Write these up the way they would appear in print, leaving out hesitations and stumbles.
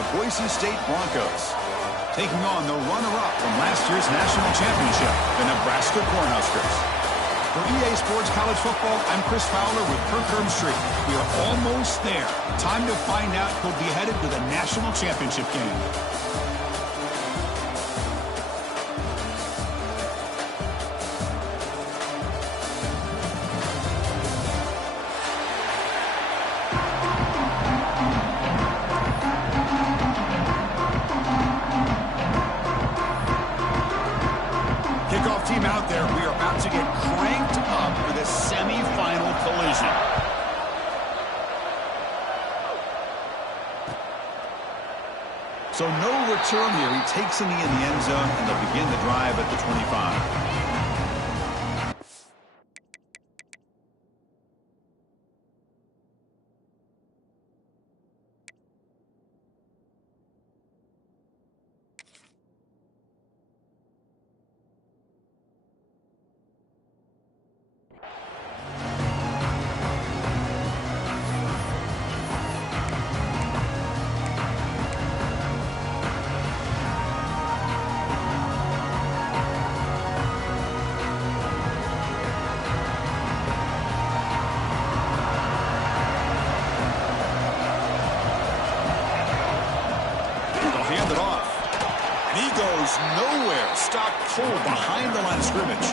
the Boise State Broncos, taking on the runner-up from last year's national championship, the Nebraska Cornhuskers. For EA Sports College Football, I'm Chris Fowler with Kirk Herbstreit. We are almost there. Time to find out who'll be headed to the national championship game. Kickoff team out there. We are about to get cranked up for the semifinal collision. So no return here. He takes a knee in the end zone, and they'll begin the drive at the 25. Hand it off. And he goes nowhere. Stopped cold behind the line of scrimmage.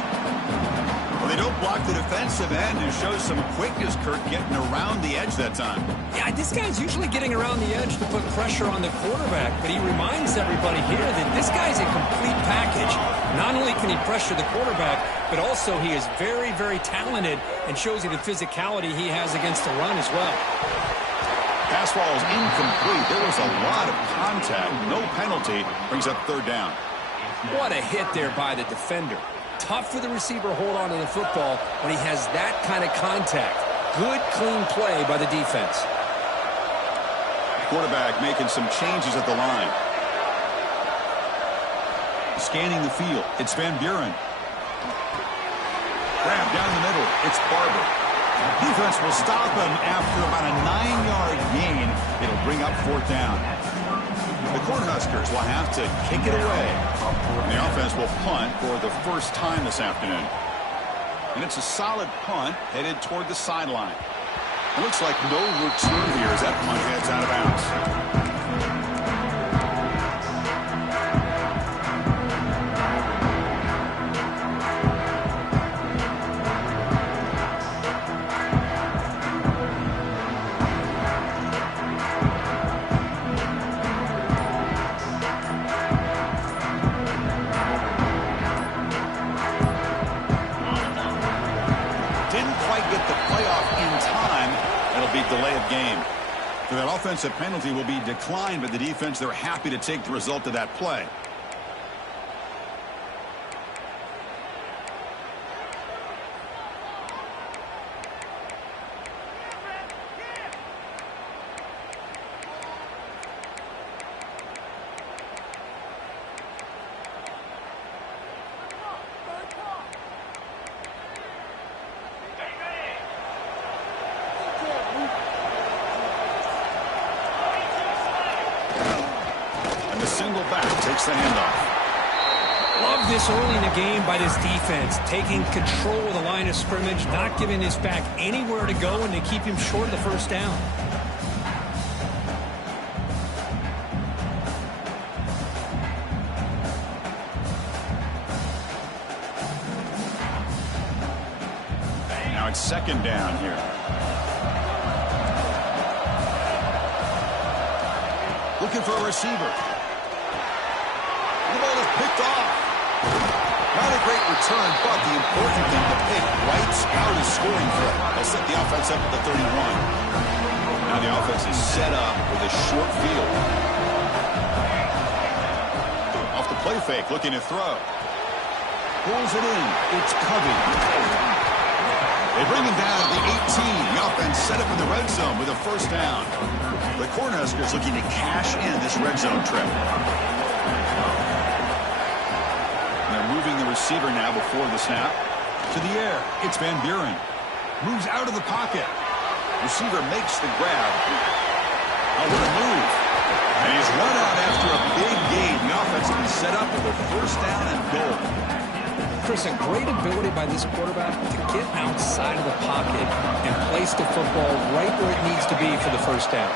Well, they don't block the defensive end and shows some quickness, Kirk, getting around the edge that time. Yeah, this guy's usually getting around the edge to put pressure on the quarterback, but he reminds everybody here that this guy's a complete package. Not only can he pressure the quarterback, but also he is very, very talented and shows you the physicality he has against the run as well. Pass ball is incomplete. There was a lot of contact. No penalty. Brings up third down. What a hit there by the defender. Tough for the receiver to hold on to the football when he has that kind of contact. Good, clean play by the defense. Quarterback making some changes at the line. Scanning the field. It's Van Buren. Grab down the middle. It's Barber. Defense will stop him after about a 9-yard gain. It'll bring up fourth down. The Cornhuskers will have to kick it away. And the offense will punt for the first time this afternoon. And it's a solid punt headed toward the sideline. It looks like no return here as that punt heads out of bounds. Delay of game. So that offensive penalty will be declined by the defense. They're happy to take the result of that play. Single back takes the handoff. Love this early in the game by this defense, taking control of the line of scrimmage, not giving his back anywhere to go, and to keep him short of the first down. Now it's second down here. Looking for a receiver. The ball is picked off. Not a great return, but the important thing, the pick right out of scoring threat. They'll set the offense up at the 31. Now the offense is set up with a short field. Off the play fake, looking to throw. Pulls it in. It's Covey. They bring him down at the 18. The offense set up in the red zone with a first down. The Cornhuskers looking to cash in this red zone trip. Moving the receiver now before the snap. To the air. It's Van Buren. Moves out of the pocket. Receiver makes the grab. Oh, what a move. And he's set up with a first down and goal. Chris, a great ability by this quarterback to get outside of the pocket and place the football right where it needs to be for the first down.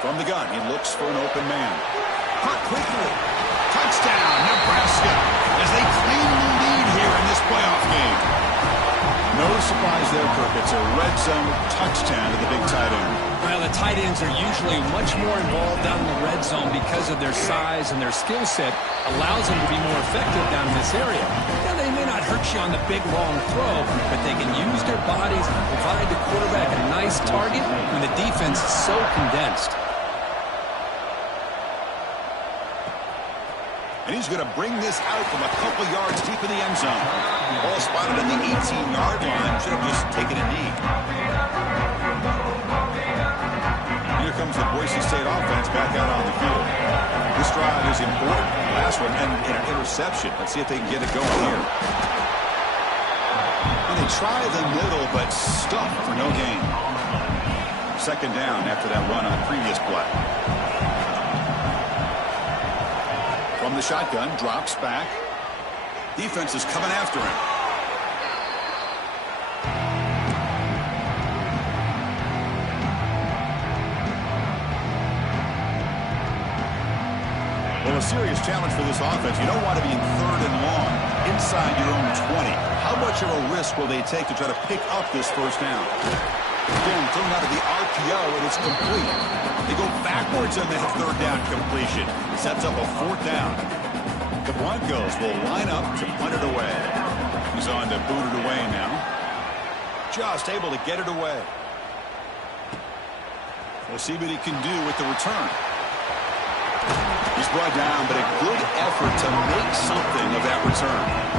From the gun, he looks for an open man. Caught quickly. Touchdown, Nebraska, as they claim the lead here in this playoff game. No surprise there, Kirk. It's a red zone touchdown to the big tight end. Well, the tight ends are usually much more involved down in the red zone because of their size, and their skill set allows them to be more effective down in this area. Now, they may not hurt you on the big, long throw, but they can use their bodies and provide the quarterback a nice target when the defense is so condensed. And he's going to bring this out from a couple yards deep in the end zone. Ball spotted at the 18-yard line. Should have just taken a knee. Here comes the Boise State offense back out on the field. This drive is important. Last one and an interception. Let's see if they can get it going here. And they try the middle, but stuffed for no gain. Second down after that run on the previous play. From the shotgun, drops back. Defense is coming after him. Well, a serious challenge for this offense. You don't want to be in third and long inside your own 20. How much of a risk will they take to try to pick up this first down? Again, thrown out of the RPO, and it's complete. They go backwards on that third down completion. It sets up a fourth down. The Broncos will line up to punt it away. He's on to boot it away now. Just able to get it away. We'll see what he can do with the return. He's brought down, but a good effort to make something of that return.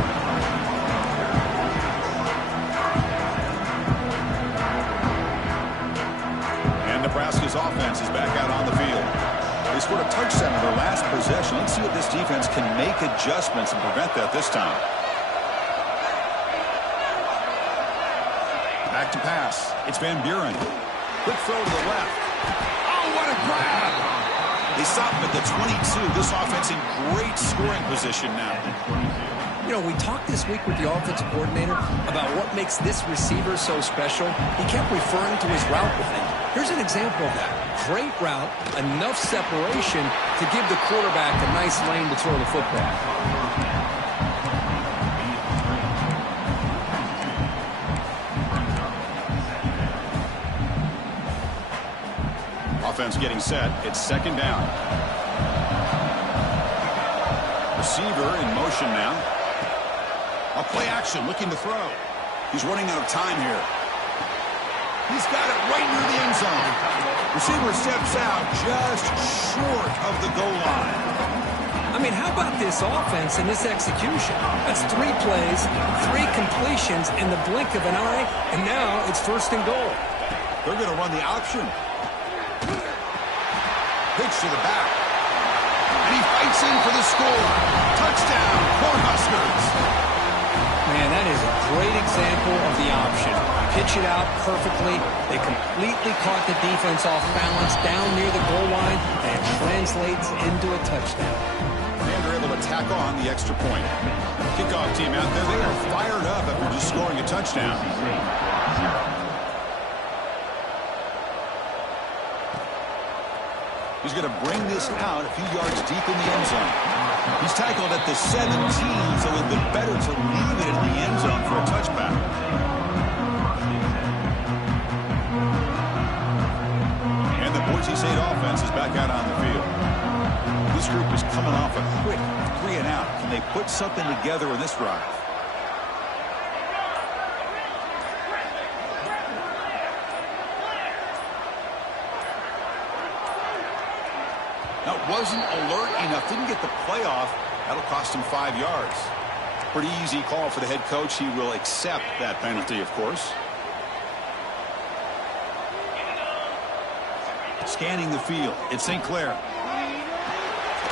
Nebraska's offense is back out on the field. They scored a touchdown in their last possession. Let's see if this defense can make adjustments and prevent that this time. Back to pass. It's Van Buren. Quick throw to the left. Oh, what a grab! They stop him at the 22. This offense in great scoring position now. You know, we talked this week with the offensive coordinator about what makes this receiver so special. He kept referring to his route with him. Here's an example of that. Great route, enough separation to give the quarterback a nice lane to throw the football. Offense getting set. It's second down. Receiver in motion now. A play action, looking to throw. He's running out of time here. He's got it right near the end zone. Receiver steps out just short of the goal line. I mean, how about this offense and this execution? That's 3 plays, 3 completions in the blink of an eye, and now it's first and goal. They're going to run the option. Pitch to the back. And he fights in for the score. Touchdown, Cornhuskers. Man, that is a great example of the option. Pitch it out perfectly. They completely caught the defense off balance down near the goal line, and it translates into a touchdown. And they're able to tack on the extra point. Kickoff team out there, they are fired up after just scoring a touchdown. He's going to bring this out a few yards deep in the end zone. He's tackled at the 17, so it would have been better to leave it in the end zone for a touchback. And the Boise State offense is back out on the field. This group is coming off a quick 3 and out. Can they put something together in this drive? Now, wasn't alert enough, didn't get the playoff. That'll cost him 5 yards. Pretty easy call for the head coach. He will accept that penalty, of course. Scanning the field. It's St. Clair.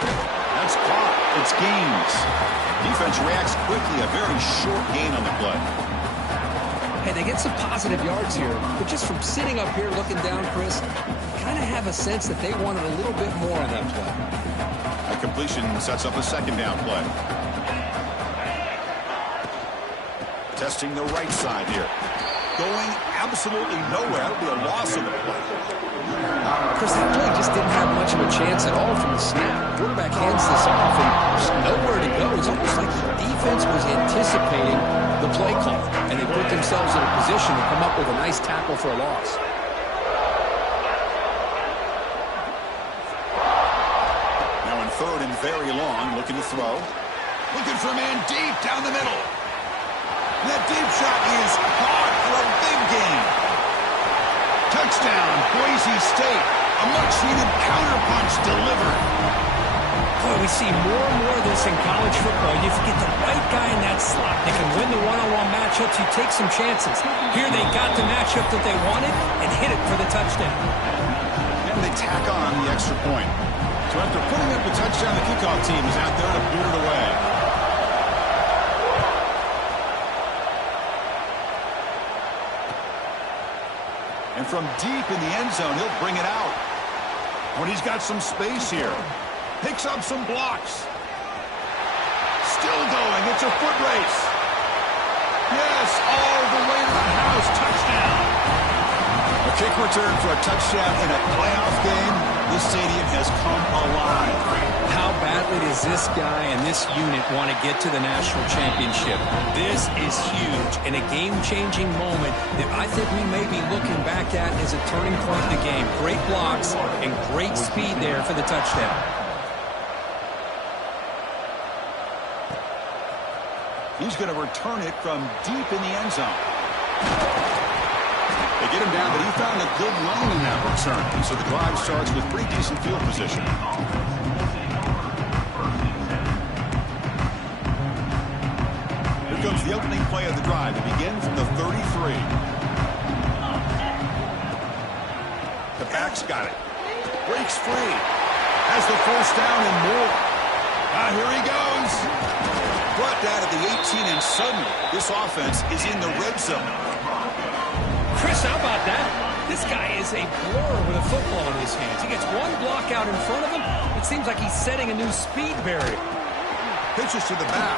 That's caught. It's Gaines. Defense reacts quickly. A very short gain on the play. Hey, they get some positive yards here, but just from sitting up here looking down, Chris, kind of have a sense that they wanted a little bit more on that play. A completion sets up a second down play. Testing the right side here. Going absolutely nowhere. It'll be a loss of the play. Chris, that play just didn't have much of a chance at all from the snap. Quarterback hands this off, and there's nowhere to go. It's almost like the defense was anticipating the play call, and they put themselves in a position to come up with a nice tackle for a loss. Now in third and very long, looking to throw. Looking for a man deep down the middle. And that deep shot is caught for a big gain. Touchdown, Boise State. A much-needed counterpunch delivered. Boy, we see more and more of this in college football. If you get the right guy in that slot, they can win the one-on-one matchups. You take some chances. Here they got the matchup that they wanted and hit it for the touchdown. And they tack on the extra point. So after putting up a touchdown, the kickoff team is out there to boot it away. And from deep in the end zone, he'll bring it out. When he's got some space here. Picks up some blocks. Still going. It's a foot race. Yes, all the way to the house. Touchdown. A kick return for a touchdown in a playoff game. This stadium has come alive. How badly does this guy and this unit want to get to the national championship? This is huge and a game-changing moment that I think we may be looking back at as a turning point in the game. Great blocks and great speed there for the touchdown. He's going to return it from deep in the end zone. They get him down, but he found a good lane in that return. So the drive starts with pretty decent field position. Here comes the opening play of the drive. It begins from the 33. The back's got it. Breaks free. Has the first down and more. Here he goes. Brought down at the 18, and suddenly this offense is in the red zone. Chris, how about that? This guy is a blur with a football in his hands. He gets one block out in front of him. It seems like he's setting a new speed barrier. Pitches to the back.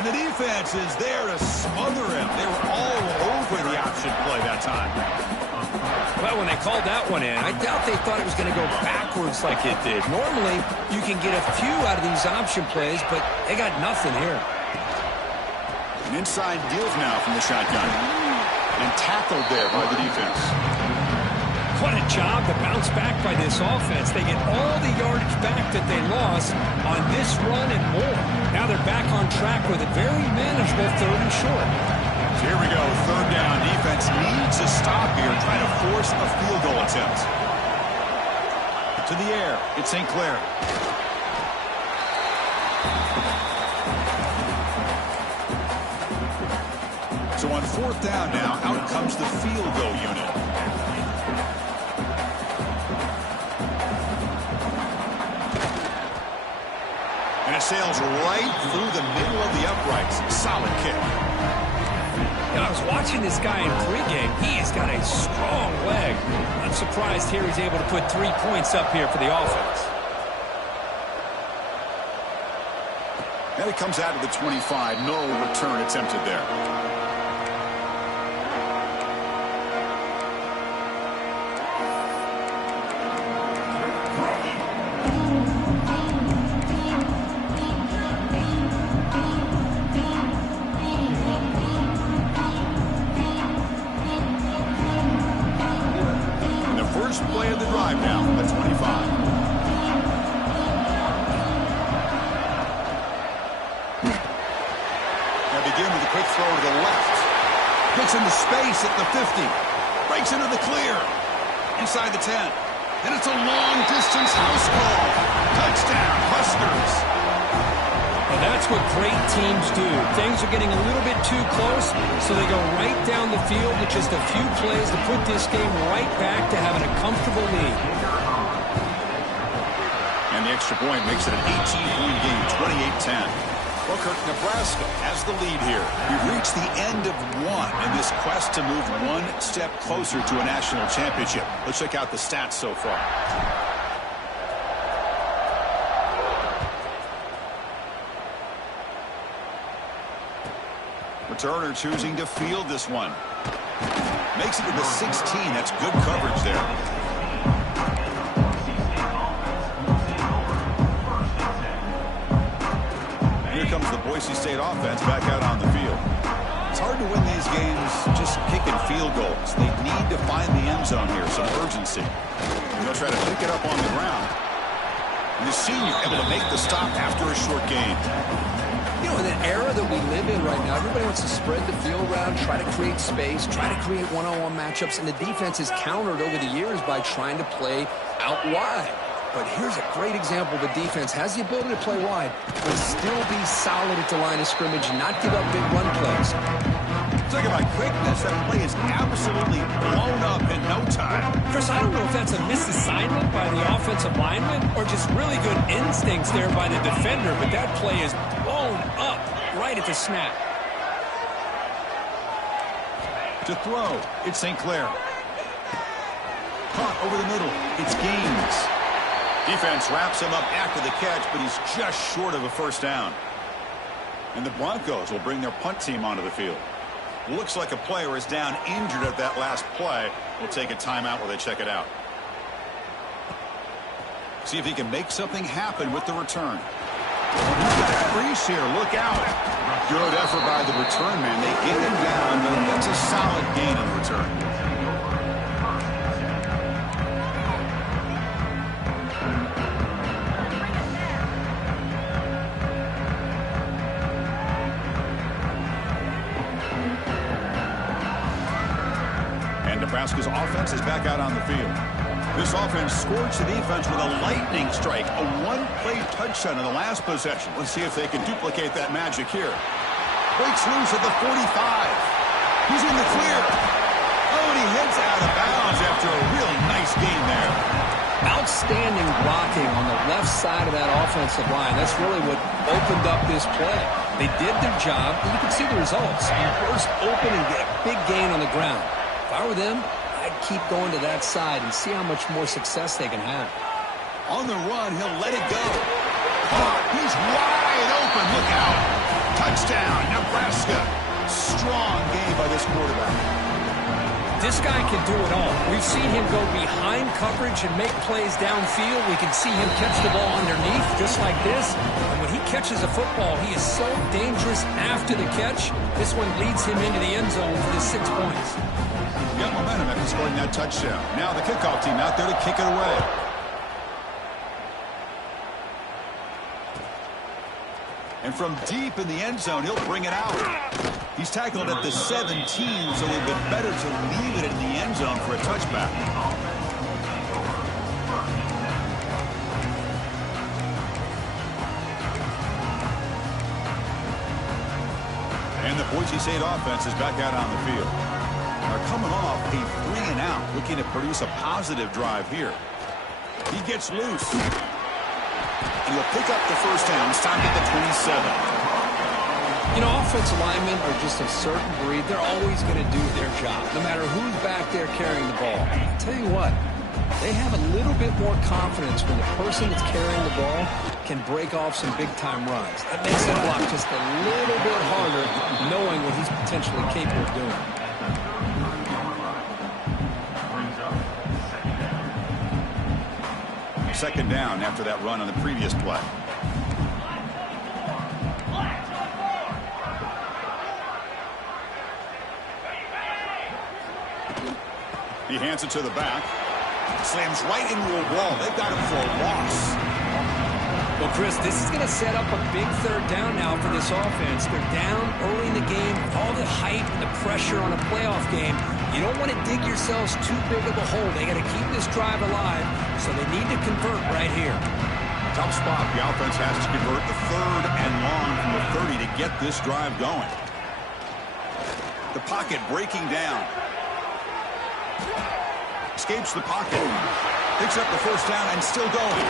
And the defense is there to smother him. They were all over the option play that time. Well, when they called that one in, I doubt they thought it was going to go backwards like it did. Normally, you can get a few out of these option plays, but they got nothing here. An inside deals now from the shotgun. And tackled there by the defense. What a job to bounce back by this offense. They get all the yardage back that they lost on this run and more. Now they're back on track with a very manageable 3rd and short. So here we go, 3rd down. Defense needs a stop here, trying to force a field goal attempt. To the air, it's St. Clair. So on 4th down now, out comes the field goal unit. And it sails right through the middle of the uprights. Solid kick. I was watching this guy in pregame. He has got a strong leg. I'm surprised here he's able to put 3 points up here for the offense. Now he comes out of the 25. No return attempted there. Play of the drive now at 25. Now begin with a quick throw to the left. Gets into space at the 50. Breaks into the clear. Inside the 10. And it's a long-distance house call. Touchdown, Huskers. And that's what great teams do. Things are getting a little bit too close, so they go right down the field with just a few plays to put this game right back to having a comfortable lead. And the extra point makes it an 18-point game, 28-10. Well, Kirk, Nebraska has the lead here. We've reached the end of one in this quest to move one step closer to a national championship. Let's check out the stats so far. Returner choosing to field this one. Makes it to the 16. That's good coverage there. Here comes the Boise State offense back out on the field. It's hard to win these games just kicking field goals. They need to find the end zone here, some urgency. They'll try to pick it up on the ground. And the senior able to make the stop after a short gain. You know, in the era that we live in right now, everybody wants to spread the field around, try to create space, try to create one-on-one matchups, and the defense is countered over the years by trying to play out wide. But here's a great example. The defense has the ability to play wide, but still be solid at the line of scrimmage and not give up big run plays. Talking about quickness, that play is absolutely blown up in no time. Chris, I don't know if that's a misassignment by the offensive lineman or just really good instincts there by the defender, but that play is blown up right at the snap. To throw, it's St. Clair. Caught over the middle, it's Gaines. Defense wraps him up after the catch, but he's just short of a first down. And the Broncos will bring their punt team onto the field. Looks like a player is down injured at that last play. We'll take a timeout while they check it out. See if he can make something happen with the return. He's got a crease here. Look out. Good effort by the return man. They get him down, but that's a solid gain on the return. Nebraska's offense is back out on the field. This offense scored the defense with a lightning strike, a one-play touchdown in the last possession. Let's see if they can duplicate that magic here. Breaks loose at the 45. He's in the clear. Oh, and he heads out of bounds after a really nice gain there. Outstanding blocking on the left side of that offensive line. That's really what opened up this play. They did their job, and you can see the results. You burst open and get a big gain on the ground. If I were them, I'd keep going to that side and see how much more success they can have. On the run, he'll let it go. Caught. He's wide open. Look out. Touchdown, Nebraska. Strong game by this quarterback. This guy can do it all. We've seen him go behind coverage and make plays downfield. We can see him catch the ball underneath just like this. And when he catches a football, he is so dangerous after the catch. This one leads him into the end zone for the 6 points. Got momentum after scoring that touchdown. Now the kickoff team out there to kick it away. And from deep in the end zone, he'll bring it out. He's tackled at the 17, so it would be better to leave it in the end zone for a touchback. And the Boise State offense is back out on the field. Are coming off a 3-and-out, looking to produce a positive drive here. He gets loose. And he'll pick up the first down, stopped at the 27. You know, offensive linemen are just a certain breed. They're always going to do their job, no matter who's back there carrying the ball. I'll tell you what, they have a little bit more confidence when the person that's carrying the ball can break off some big-time runs. That makes that block just a little bit harder, knowing what he's potentially capable of doing. Second down after that run on the previous play. He hands it to the back. Slams right into a wall. They've got him for a loss. Well, Chris, this is going to set up a big third down now for this offense. They're down early in the game. All the hype and the pressure on a playoff game. You don't want to dig yourselves too big of a hole. They got to keep this drive alive, so they need to convert right here. Tough spot. The offense has to convert the third and long from the 30 to get this drive going. The pocket breaking down. Escapes the pocket. Picks up the first down and still going.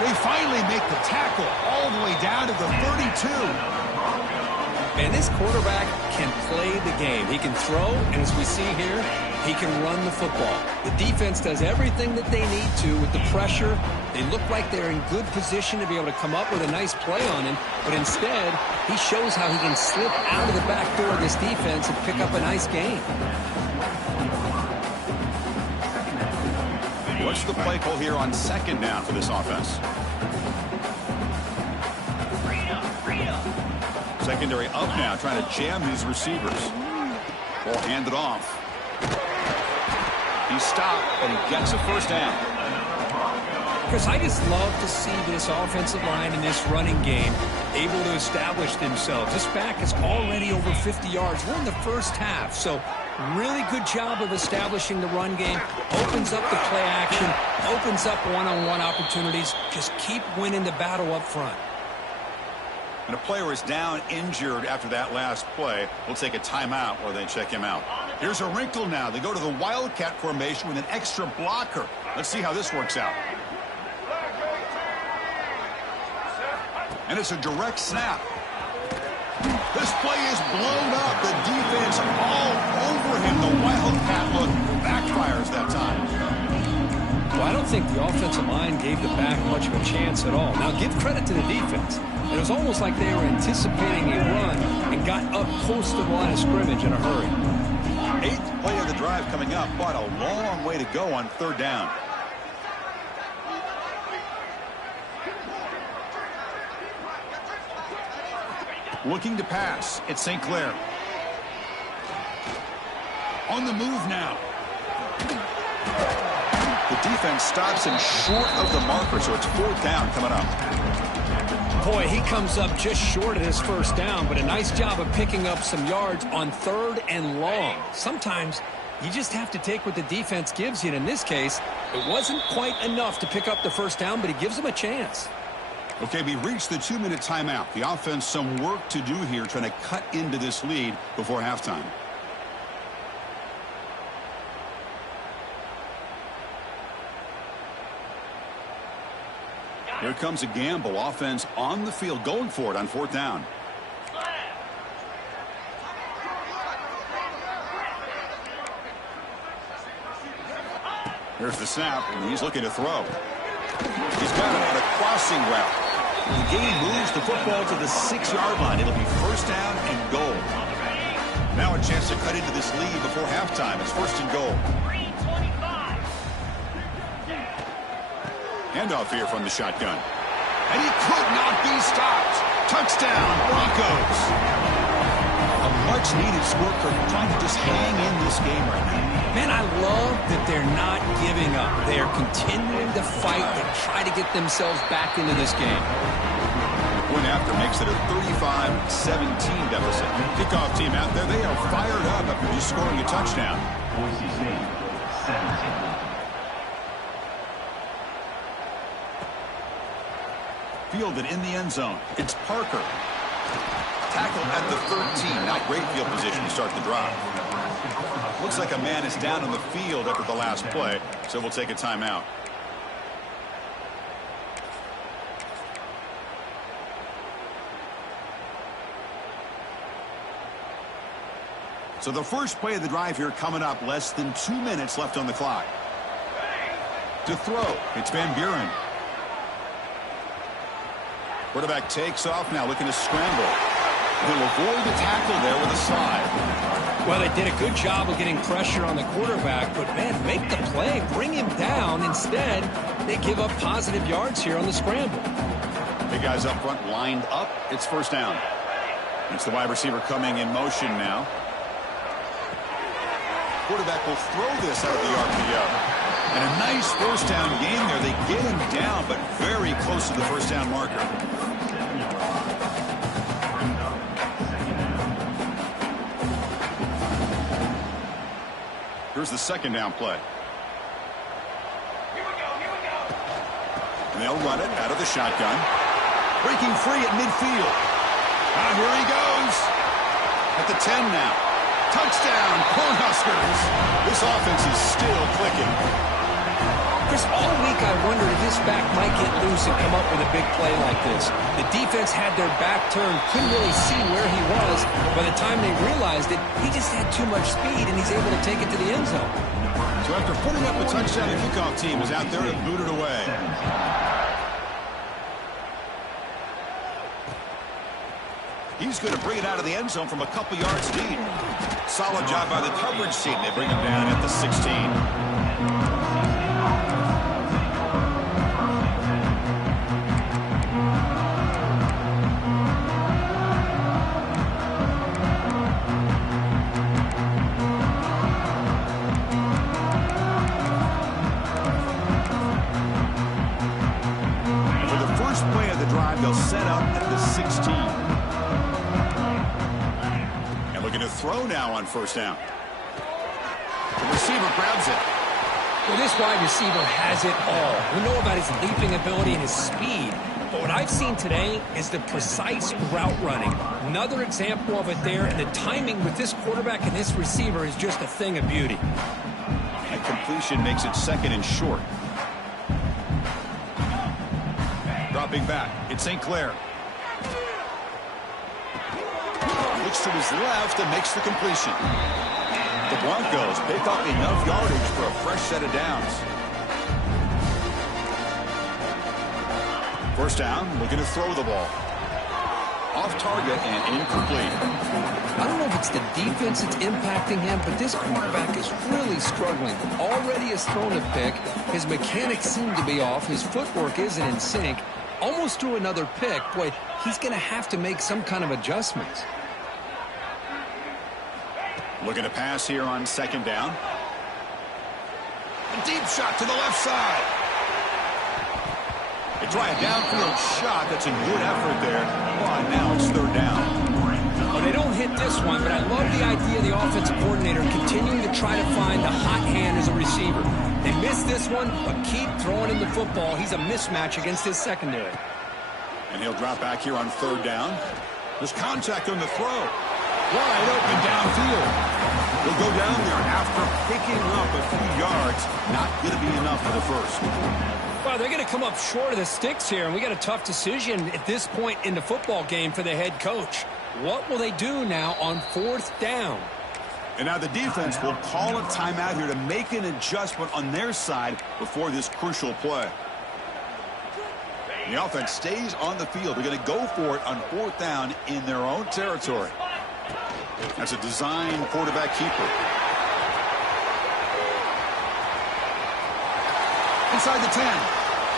They finally make the tackle all the way down to the 32. And this quarterback can play the game. He can throw, and as we see here, he can run the football. The defense does everything that they need to with the pressure. They look like they're in good position to be able to come up with a nice play on him, but instead, he shows how he can slip out of the back door of this defense and pick up a nice gain. What's the play call here on second down for this offense? Secondary up now, trying to jam his receivers. Ball handed off. He stopped, and he gets a first down. Chris, I just love to see this offensive line in this running game able to establish themselves. This back is already over 50 yards. We're in the first half, so really good job of establishing the run game. Opens up the play action, opens up one-on-one opportunities. Just keep winning the battle up front. And a player is down injured after that last play. We'll take a timeout while they check him out. Here's a wrinkle now. They go to the Wildcat formation with an extra blocker. Let's see how this works out. And it's a direct snap. This play is blown up. The defense all over him. The Wildcat look backfires that time. Well, I don't think the offensive line gave the back much of a chance at all. Now, give credit to the defense. It was almost like they were anticipating a run and got up close to the line of scrimmage in a hurry. Eighth play of the drive coming up, but a long way to go on third down. Looking to pass. It's St. Clair. On the move now. The defense stops him short of the marker, so it's fourth down coming up. Boy, he comes up just short of his first down, but a nice job of picking up some yards on third and long. Sometimes you just have to take what the defense gives you, and in this case, it wasn't quite enough to pick up the first down, but he gives him a chance. Okay, we reached the 2-minute timeout. The offense some work to do here, trying to cut into this lead before halftime. Here comes a gamble. Offense on the field, going for it on fourth down. Here's the snap, and he's looking to throw. He's got it on a crossing route. The game moves the football to the 6-yard line. It'll be first down and goal. Now a chance to cut into this lead before halftime. It's first and goal. Handoff here from the shotgun. And he could not be stopped. Touchdown, Broncos. A much-needed scorecard, trying to just hang in this game right now. Man, I love that they're not giving up. They are continuing to fight and try to get themselves back into this game. The point after makes it a 35-17 deficit. Kickoff team out there, they are fired up after just scoring a touchdown. Boise State, 17. Fielded in the end zone. It's Parker. Tackled at the 13. Not great field position to start the drive. Looks like a man is down on the field after the last play, so we'll take a timeout. So the first play of the drive here coming up. Less than 2 minutes left on the clock. To throw, it's Van Buren. Quarterback takes off now, looking to scramble. He'll avoid the tackle there with a slide. Well, they did a good job of getting pressure on the quarterback, but, man, make the play, bring him down. Instead, they give up positive yards here on the scramble. Big guys up front lined up. It's first down. It's the wide receiver coming in motion now. Quarterback will throw this out of the RPO. And a nice first down game there. They get him down, but very close to the first down marker. Here's the second down play. And they'll run it out of the shotgun. Breaking free at midfield. Ah, here he goes. At the 10 now. Touchdown, Cornhuskers. This offense is still clicking. Chris, all week I wondered if this back might get loose and come up with a big play like this. The defense had their back turned, couldn't really see where he was. By the time they realized it, he just had too much speed, and he's able to take it to the end zone. So after putting up a touchdown, the kickoff team is out there to boot it away. He's going to bring it out of the end zone from a couple yards deep. Solid job by the coverage team. They bring him down at the 16. They'll set up at the 16. And looking to throw now on first down. The receiver grabs it. Well, this wide receiver has it all. We know about his leaping ability and his speed. But what I've seen today is the precise route running. Another example of it there. And the timing with this quarterback and this receiver is just a thing of beauty. That completion makes it second and short. Dropping back, it's St. Clair. Looks to his left and makes the completion. The Broncos pick up enough yardage for a fresh set of downs. First down, looking to throw the ball. Off target and incomplete. I don't know if it's the defense that's impacting him, but this quarterback is really struggling. Already has thrown a pick. His mechanics seem to be off. His footwork isn't in sync. Almost threw another pick. Boy, he's going to have to make some kind of adjustments. Looking to pass here on second down. A deep shot to the left side. They try a downfield shot. That's a good effort there. But now it's third down. Well, they don't hit this one, but I love the idea of the offensive coordinator continuing to try to find the hot hand as a receiver. They missed this one, but keep throwing him the football. He's a mismatch against his secondary. And he'll drop back here on third down. There's contact on the throw. Wide open downfield. He'll go down there after picking up a few yards. Not going to be enough for the first. Well, they're going to come up short of the sticks here, and we got a tough decision at this point in the football game for the head coach. What will they do now on fourth down? And now the defense will call a timeout here to make an adjustment on their side before this crucial play. The offense stays on the field. They're going to go for it on fourth down in their own territory. That's a design quarterback keeper. Inside the 10.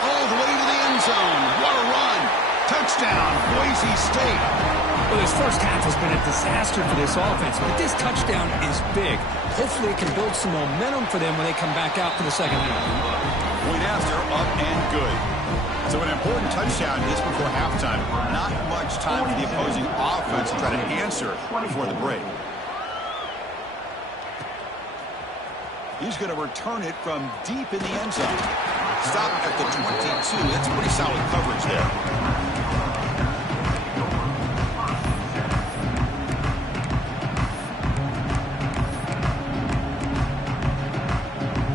All the way to the end zone. What a run. Touchdown, Boise State. Well, this first half has been a disaster for this offense, but this touchdown is big. Hopefully it can build some momentum for them when they come back out for the second half. Point after, up and good. So an important touchdown just before halftime. Not much time for the opposing offense to try to answer before the break. He's going to return it from deep in the end zone. Stop at the 22. That's pretty solid coverage there.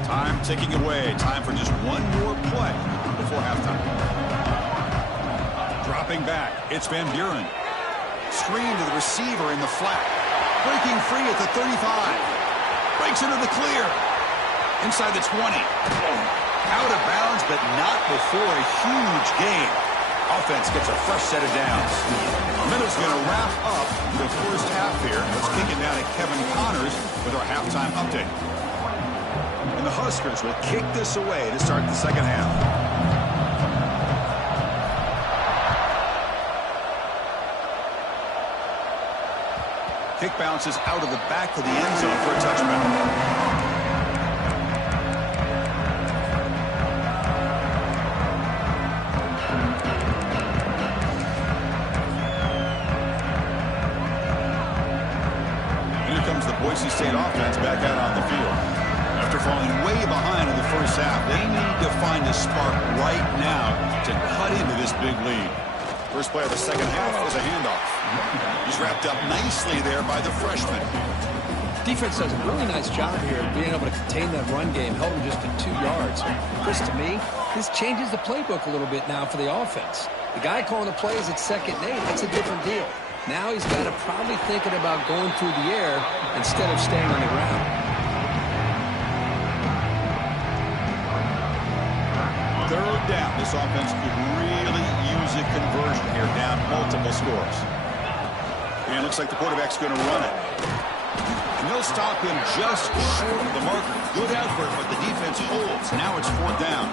Time ticking away. Time for just one more play before halftime. Dropping back. It's Van Buren. Screen to the receiver in the flat. Breaking free at the 35. Breaks into the clear. Inside the 20. Out of bounds, but not before a huge gain. Offense gets a fresh set of downs. Minute's going to wrap up the first half here. Let's kick it down to Kevin Connors with our halftime update. And the Huskers will kick this away to start the second half. Kick bounces out of the back of the end zone for a touchback. Boise State offense back out on the field. After falling way behind in the first half, they need to find a spark right now to cut into this big lead. First play of the second half was a handoff. He's wrapped up nicely there by the freshman. Defense does a really nice job here of being able to contain that run game, held him just at 2 yards. Chris, to me, this changes the playbook a little bit now for the offense. The guy calling the plays at 2nd and 8, that's a different deal. Now he's got to probably thinking about going through the air instead of staying on the ground. Third down. This offense could really use a conversion here, down multiple scores. And it looks like the quarterback's going to run it. And they'll stop him just short of the marker. Good effort, but the defense holds. Now it's 4th down.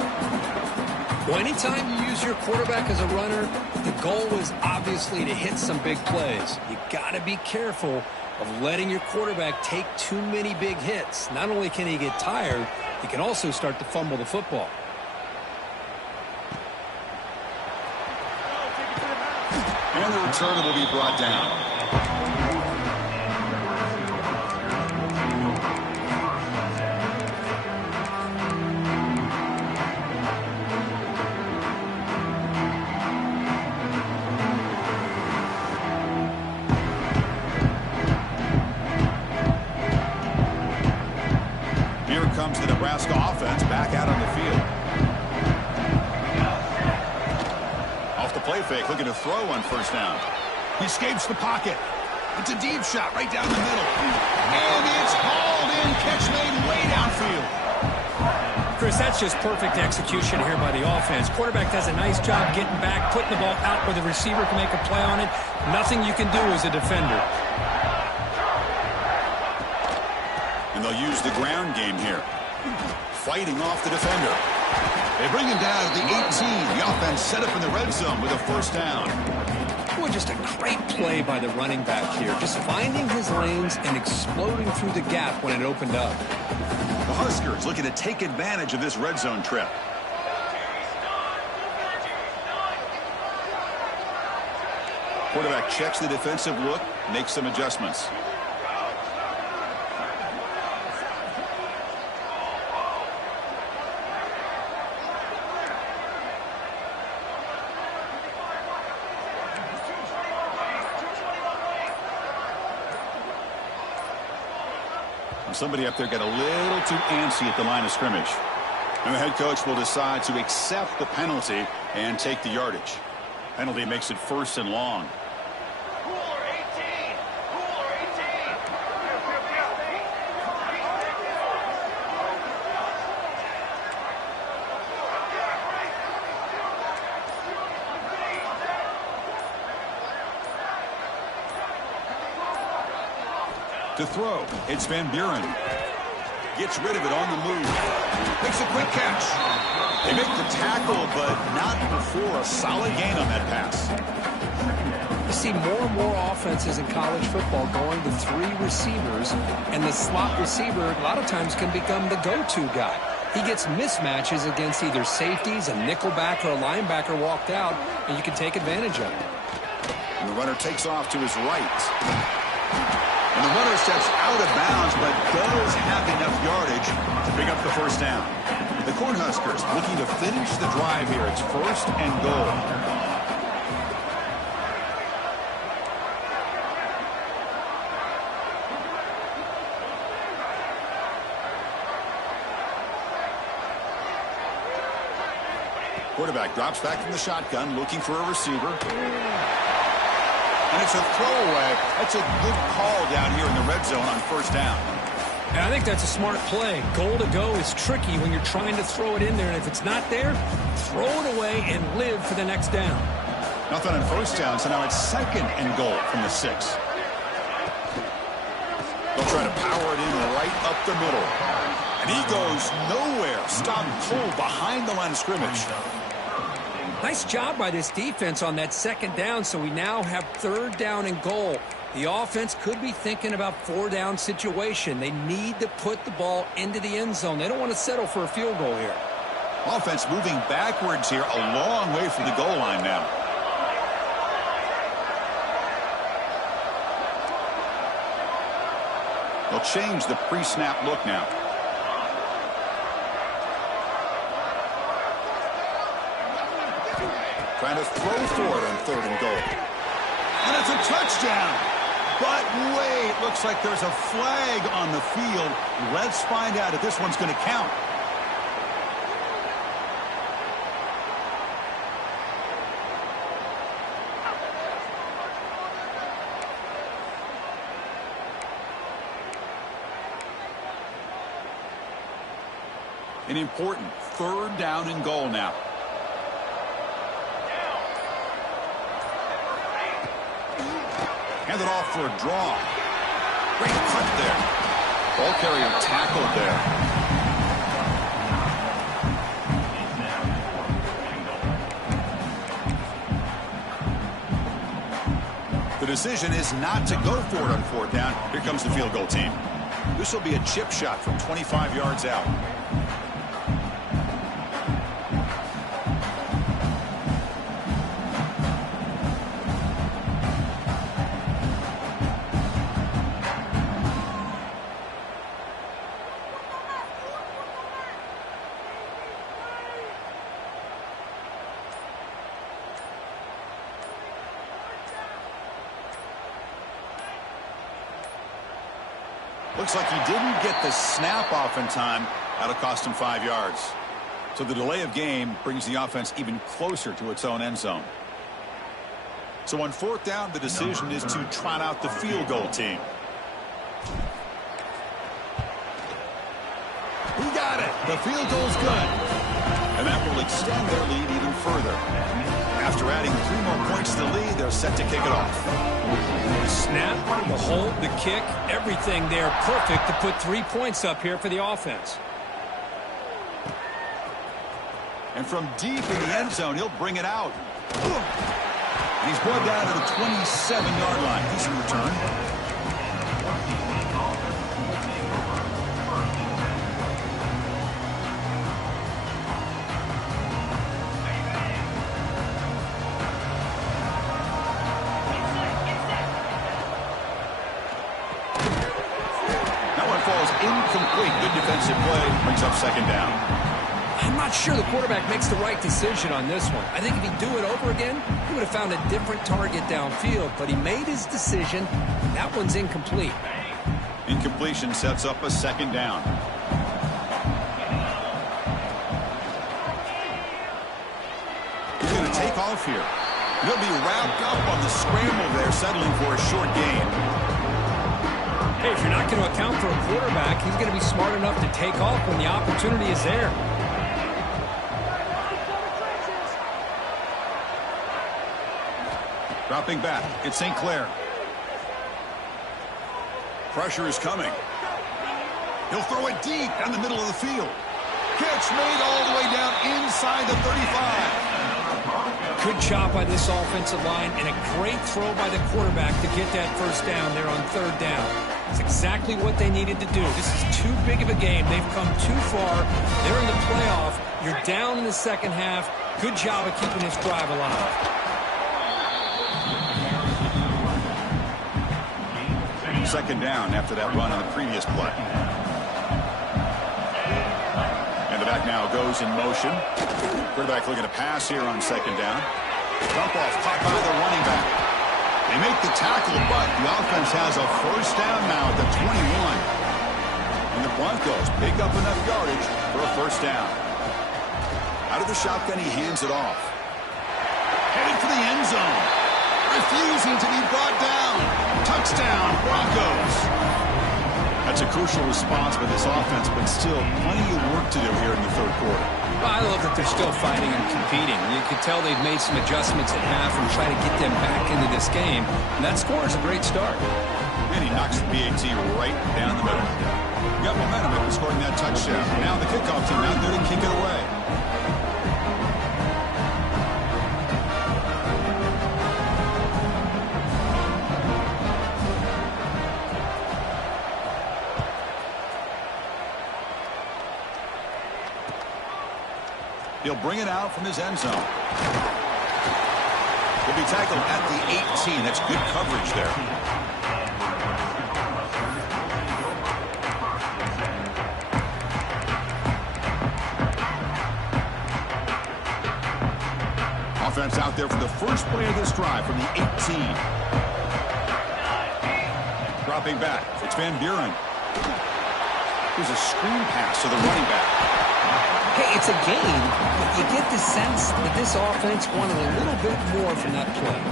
Well, anytime you use your quarterback as a runner, the goal is obviously to hit some big plays. You got to be careful of letting your quarterback take too many big hits. Not only can he get tired, he can also start to fumble the football. And the return will be brought down. Here comes the Nebraska offense back out on the field. Off the play fake, looking to throw on 1st down. He escapes the pocket. It's a deep shot right down the middle. And it's hauled in. Catch made way downfield. Chris, that's just perfect execution here by the offense. Quarterback does a nice job getting back, putting the ball out where the receiver can make a play on it. Nothing you can do as a defender. And they'll use the ground game here. Fighting off the defender. They bring him down at the 18. The offense set up in the red zone with a 1st down. Boy, just a great play by the running back here. Just finding his lanes and exploding through the gap when it opened up. The Huskers looking to take advantage of this red zone trip. Quarterback checks the defensive look, makes some adjustments. Somebody up there got a little too antsy at the line of scrimmage. And the head coach will decide to accept the penalty and take the yardage. Penalty makes it 1st and long. To throw, it's Van Buren. Gets rid of it on the move. Makes a quick catch. They make the tackle, but not before a solid gain on that pass. You see more and more offenses in college football going to 3 receivers, and the slot receiver a lot of times can become the go-to guy. He gets mismatches against either safeties, a nickelback, or a linebacker walked out, and you can take advantage of it. And the runner takes off to his right. And the runner steps out of bounds, but does have enough yardage to pick up the 1st down. The Cornhuskers looking to finish the drive here. It's 1st and goal. Quarterback drops back from the shotgun, looking for a receiver. And it's a throwaway. That's a good call down here in the red zone on 1st down. And I think that's a smart play. Goal to go is tricky when you're trying to throw it in there. And if it's not there, throw it away and live for the next down. Nothing on 1st down, so now it's 2nd and goal from the 6. They'll try to power it in right up the middle. And he goes nowhere. Stopped cold behind the line of scrimmage. Nice job by this defense on that 2nd down, so we now have 3rd down and goal. The offense could be thinking about 4-down situation. They need to put the ball into the end zone. They don't want to settle for a field goal here. Offense moving backwards here, a long way from the goal line now. They'll change the pre-snap look now. Trying to throw for it on 3rd and goal. And it's a touchdown. But wait, looks like there's a flag on the field. Let's find out if this one's going to count. An important 3rd down and goal now. Hand it off for a draw. Great cut there. Ball carrier tackled there. The decision is not to go for it on 4th down. Here comes the field goal team. This will be a chip shot from 25 yards out. Looks like he didn't get the snap off in time. That'll cost him 5 yards. So the delay of game brings the offense even closer to its own end zone. So on 4th down, the decision is to trot out the field goal team. He got it. The field goal's good. And that will extend their lead even further. After adding 3 more points to the lead, they're set to kick it off. The snap, the hold, the kick, everything there perfect to put 3 points up here for the offense. And from deep in the end zone, he'll bring it out. And he's brought down to the 27-yard line. Decent return. Incomplete. Good defensive play. Brings up 2nd down. I'm not sure the quarterback makes the right decision on this one. I think if he'd do it over again, he would have found a different target downfield. But he made his decision. That one's incomplete. Incompletion sets up a 2nd down. He's going to take off here. He'll be wrapped up on the scramble there, settling for a short gain. Hey, if you're not going to account for a quarterback, he's going to be smart enough to take off when the opportunity is there. Dropping back, it's St. Clair. Pressure is coming. He'll throw it deep down the middle of the field. Catch made all the way down inside the 35. Good job by this offensive line and a great throw by the quarterback to get that 1st down there on 3rd down. It's exactly what they needed to do. This is too big of a game. They've come too far. They're in the playoff. You're down in the 2nd half. Good job of keeping this drive alive. 2nd down after that run on the previous play. And the back now goes in motion. Quarterback looking to pass here on 2nd down. Dump off caught by the running back. They make the tackle, but the offense has a 1st down now at the 21. And the Broncos pick up enough yardage for a 1st down. Out of the shotgun, he hands it off. Headed for the end zone. Refusing to be brought down. Touchdown, Broncos. That's a crucial response by this offense, but still plenty of work to do here in the 3rd quarter. Well, I love that they're still fighting and competing. You can tell they've made some adjustments at half and try to get them back into this game. And that score is a great start. And he knocks the BAT right down the middle. Got momentum after scoring that touchdown. Now the kickoff team out there to kick it away. He'll bring it out from his end zone. He'll be tackled at the 18. That's good coverage there. Offense out there for the first play of this drive from the 18. dropping back. It's Van Buren. Here's a screen pass to the running back. Hey, it's a game, but you get the sense that this offense wanted a little bit more from that play.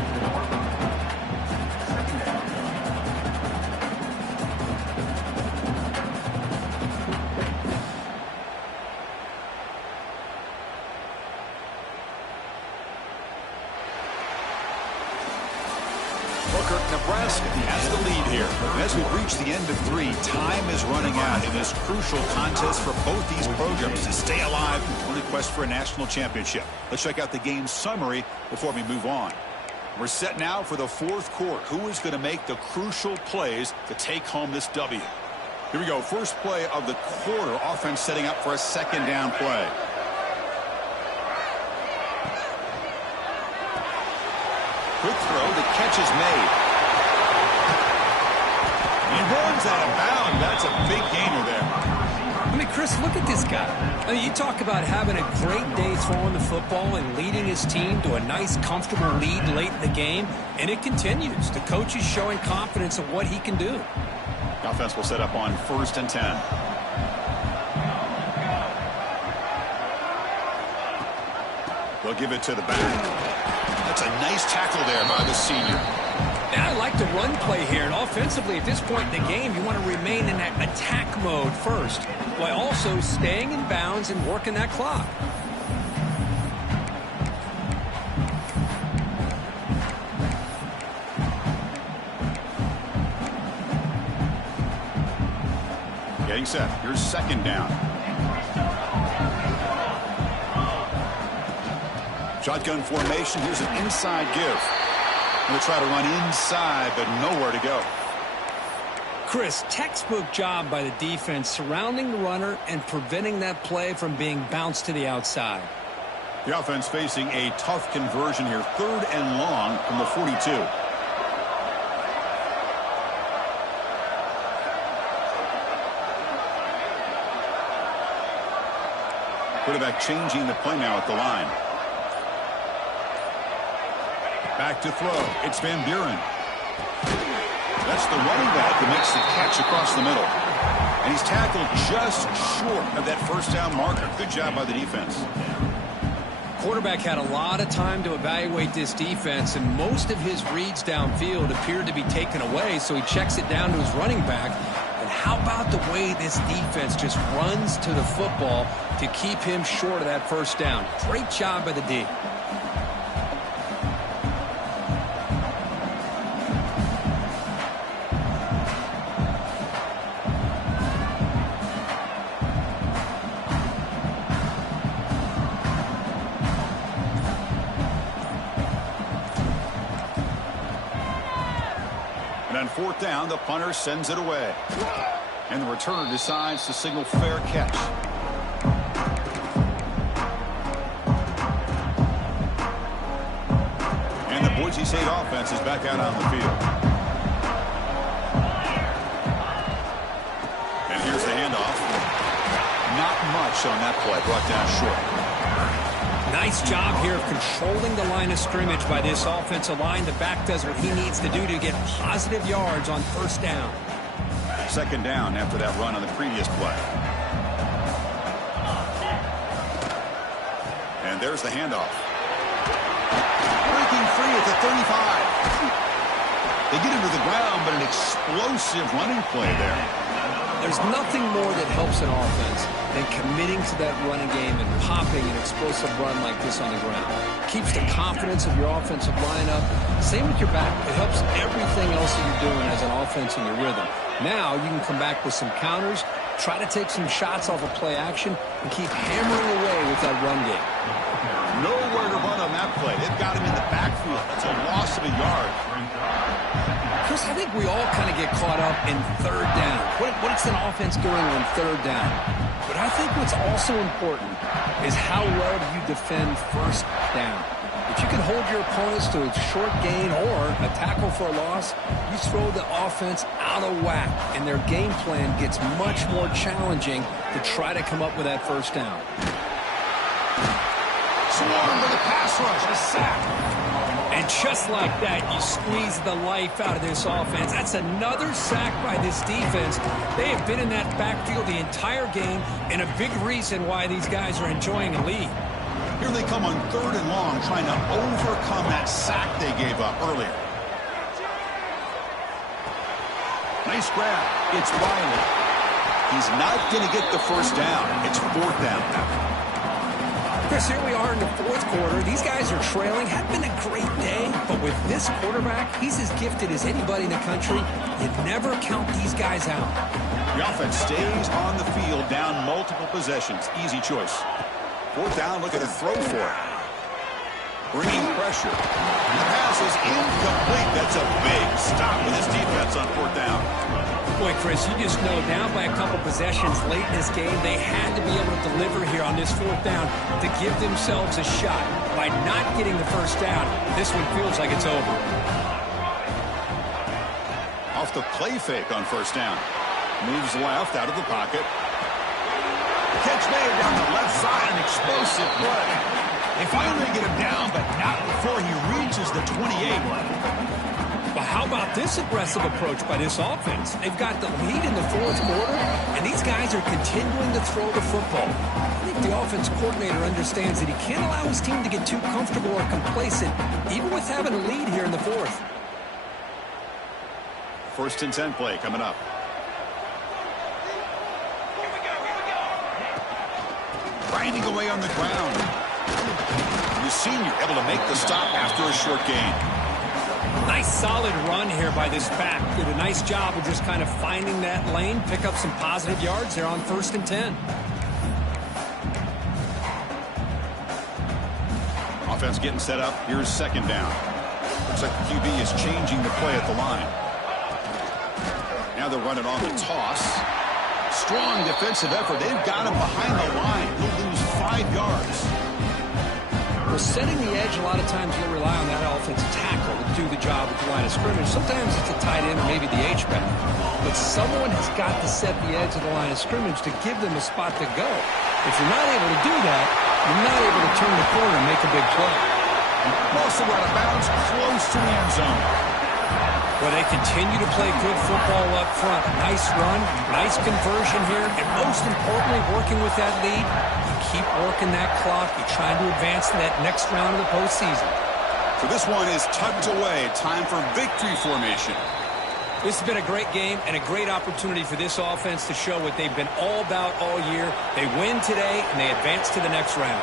Nebraska has the lead here. And as we reach the end of 3, time is running out in this crucial contest for both these programs to stay alive in the quest for a national championship. Let's check out the game summary before we move on. We're set now for the 4th quarter. Who is going to make the crucial plays to take home this W? Here we go. First play of the quarter. Offense setting up for a 2nd down play. Quick throw. The catch is made. He runs out of bounds. That's a big gainer there. I mean, Chris, look at this guy. I mean, you talk about having a great day throwing the football and leading his team to a nice, comfortable lead late in the game, and it continues. The coach is showing confidence of what he can do. The offense will set up on 1st and 10. They'll give it to the back. That's a nice tackle there by the senior. And I like the run play here. And offensively, at this point in the game, you want to remain in that attack mode first, while also staying in bounds and working that clock. Getting set. Here's 2nd down. Shotgun formation. Here's an inside give. Going to try to run inside, but nowhere to go. Chris, textbook job by the defense surrounding the runner and preventing that play from being bounced to the outside. The offense facing a tough conversion here. 3rd and long from the 42. Quarterback changing the play now at the line. Back to throw. It's Van Buren. That's the running back who makes the catch across the middle. And he's tackled just short of that 1st down marker. Good job by the defense. Quarterback had a lot of time to evaluate this defense, and most of his reads downfield appeared to be taken away, so he checks it down to his running back. And how about the way this defense just runs to the football to keep him short of that 1st down? Great job by the D. On 4th down, the punter sends it away. And the returner decides to signal fair catch. And the Boise State offense is back out on the field. And here's the handoff. Not much on that play, brought down short. Nice job here of controlling the line of scrimmage by this offensive line. The back does what he needs to do to get positive yards on 1st down. 2nd down after that run on the previous play. And there's the handoff. Breaking free at the 35. They get him to the ground, but an explosive running play there. There's nothing more that helps an offense than committing to that running game and popping an explosive run like this on the ground. Keeps the confidence of your offensive lineup. Same with your back. It helps everything else that you're doing as an offense in your rhythm. Now you can come back with some counters, try to take some shots off of play action, and keep hammering away with that run game. Nowhere to run on that play. They've got him in the backfield. That's a loss of a yard. Chris, I think we all kind of get caught up in 3rd down. What's an offense doing on 3rd down? But I think what's also important is how well do you defend 1st down. If you can hold your opponents to a short gain or a tackle for a loss, you throw the offense out of whack, and their game plan gets much more challenging to try to come up with that 1st down. Swarm for the pass rush, a sack. And just like that, you squeeze the life out of this offense. That's another sack by this defense. They have been in that backfield the entire game, and a big reason why these guys are enjoying a lead. Here they come on 3rd and long, trying to overcome that sack they gave up earlier. Nice grab. It's Riley. He's not going to get the first down. It's 4th down now. Chris, here we are in the 4th quarter. These guys are trailing. Had been a great day, but with this quarterback, he's as gifted as anybody in the country. You never count these guys out. The offense stays on the field, down multiple possessions. Easy choice. 4th down, looking to throw for it. Bringing pressure. The pass is incomplete. That's a big stop with his defense on 4th down. Boy, Chris, you just know down by a couple possessions late in this game, they had to be able to deliver here on this 4th down to give themselves a shot. By not getting the first down, this one feels like it's over. Off the play fake on 1st down. Moves left out of the pocket. Catch made down the left side, an explosive play. They finally get him down, but not before he reaches the 28. But how about this aggressive approach by this offense? They've got the lead in the 4th quarter, and these guys are continuing to throw the football. I think the offense coordinator understands that he can't allow his team to get too comfortable or complacent, even with having a lead here in the 4th. 1st and 10 play coming up. Grinding away on the ground. The senior able to make the stop after a short gain. Nice solid run here by this back. Did a nice job of just kind of finding that lane, pick up some positive yards there on 1st and 10. Offense getting set up. Here's 2nd down. Looks like the QB is changing the play at the line. Now they're running on the toss. Strong defensive effort. They've got him behind the line. He'll lose 5 yards. Well, setting the edge, a lot of times you'll rely on that offensive tackle to do the job at the line of scrimmage. Sometimes it's a tight end or maybe the H-back. But someone has got to set the edge of the line of scrimmage to give them a spot to go. If you're not able to do that, you're not able to turn the corner and make a big play. Also out of bounds, close to the end zone. Well, they continue to play good football up front. Nice run, nice conversion here, and most importantly, working with that lead, you keep working that clock. You're trying to advance to that next round of the postseason. So this one is tucked away. Time for victory formation. This has been a great game and a great opportunity for this offense to show what they've been all about all year. They win today, and they advance to the next round.